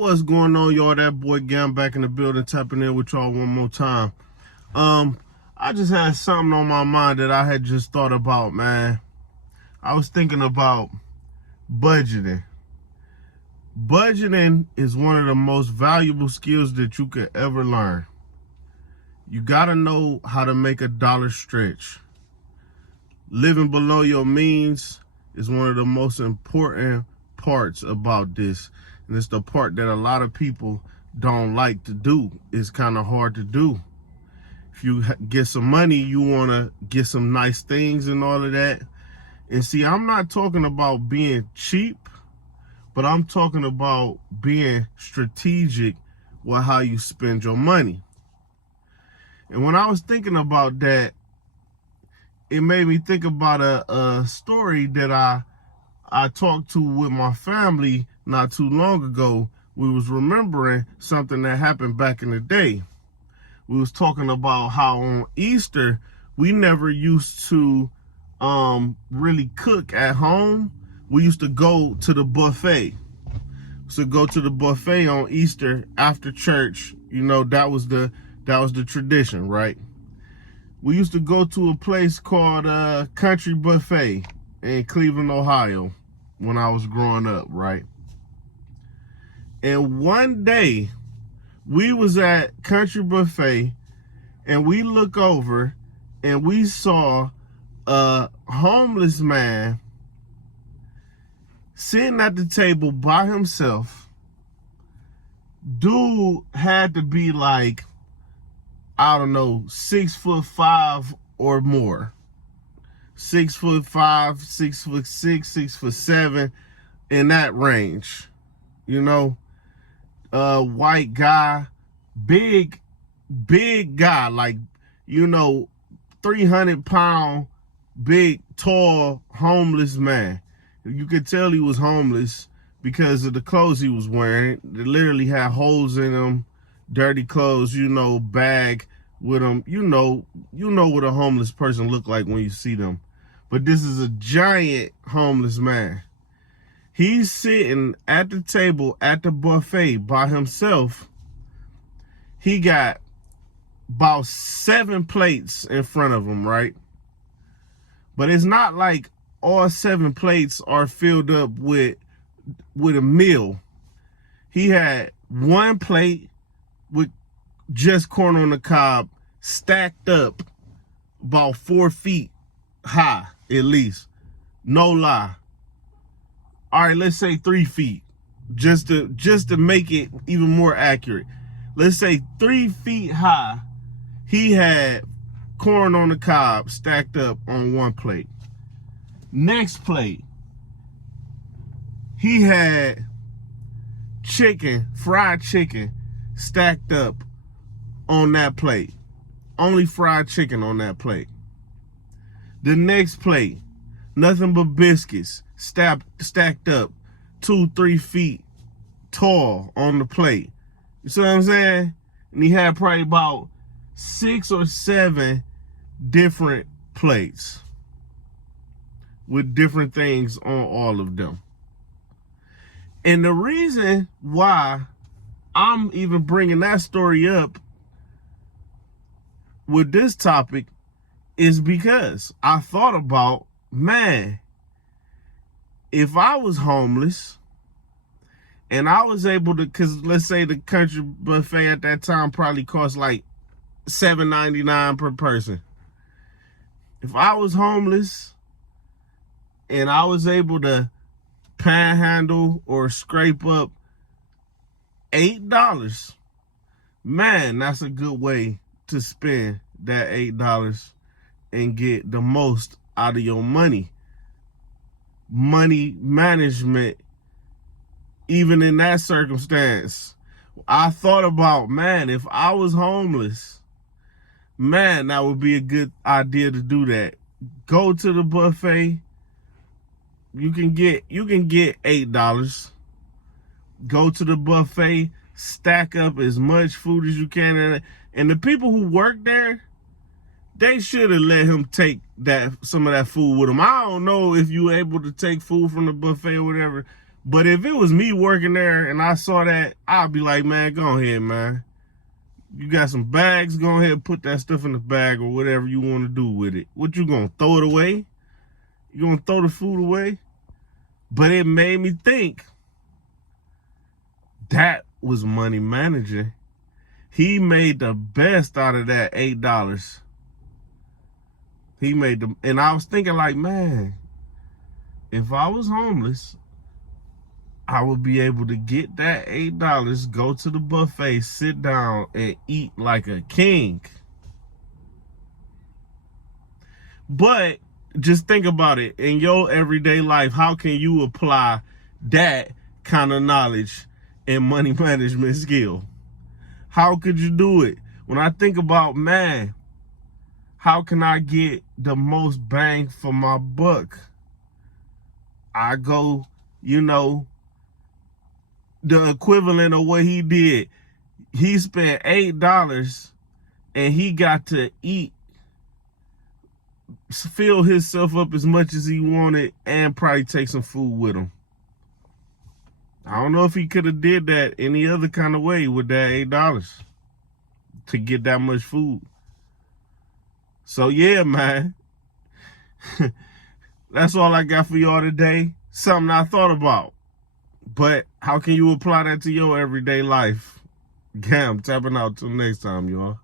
What's going on, y'all? That boy Gam back in the building, tapping in with y'all one more time. I just had something on my mind that I had just thought about, man. I was thinking about budgeting. Budgeting is one of the most valuable skills that you could ever learn. You gotta know how to make a dollar stretch. Living below your means is one of the most important parts about this. And it's the part that a lot of people don't like to do. It's kind of hard to do. If you get some money, you want to get some nice things and all of that. And see, I'm not talking about being cheap, but I'm talking about being strategic with how you spend your money. And when I was thinking about that, it made me think about a story that I talked to with my family not too long ago. We was remembering something that happened back in the day. We was talking about how on Easter, we never used to really cook at home. We used to go to the buffet. So go to the buffet on Easter after church. You know, that was the tradition, right? We used to go to a place called Country Buffet in Cleveland, Ohio, when I was growing up, right? And one day, we was at Country Buffet, and we look over, and we saw a homeless man sitting at the table by himself. Dude had to be like, I don't know, 6'5" or more. 6'5", 6'6", 6'7", in that range. You know, white guy, big guy, like, you know, 300-pound, big, tall, homeless man. You could tell he was homeless because of the clothes he was wearing. They literally had holes in them, dirty clothes, you know, bag with them. You know what a homeless person look like when you see them. But this is a giant homeless man. He's sitting at the table at the buffet by himself. He got about 7 plates in front of him, right? But it's not like all 7 plates are filled up with a meal. He had 1 plate with just corn on the cob, stacked up about 4 feet high, at least. No lie. All right, let's say 3 feet, just to make it even more accurate. Let's say 3 feet high. He had corn on the cob stacked up on 1 plate. Next plate, he had chicken, fried chicken, stacked up on that plate. Only fried chicken on that plate. The next plate, nothing but biscuits stacked up 2-3 feet tall on the plate. You see what I'm saying? And he had probably about 6 or 7 different plates with different things on all of them. And the reason why I'm even bringing that story up with this topic is because I thought about, man, if I was homeless and I was able to, because let's say the Country Buffet at that time probably cost like $7.99 per person. If I was homeless and I was able to panhandle or scrape up $8, man, that's a good way to spend that $8 and get the most out of your money. Money management, even in that circumstance. I thought about, man, if I was homeless, man, that would be a good idea to do that. Go to the buffet. You can get $8. Go to the buffet, stack up as much food as you can, and the people who work there, they should have let him take some of that food with him. I don't know if you able to take food from the buffet or whatever, But if it was me working there and I saw that, I'd be like, man, go ahead, man. You got some bags, go ahead and put that stuff in the bag or whatever you want to do with it. What, you gonna throw it away? You gonna throw the food away? But it made me think that was money managing. He made the best out of that $8. He made the, and I was thinking like, man, if I was homeless, I would be able to get that $8, go to the buffet, sit down, and eat like a king. But just think about it. In your everyday life, how can you apply that kind of knowledge and money management skill? How could you do it? When I think about, man, how can I get the most bang for my buck? I go, the equivalent of what he did. He spent $8 and he got to eat, fill himself up as much as he wanted, and probably take some food with him. I don't know if he could have did that any other kind of way with that $8 to get that much food. So yeah, man, that's all I got for y'all today. Something I thought about. But how can you apply that to your everyday life? Gam, tapping out till next time, y'all.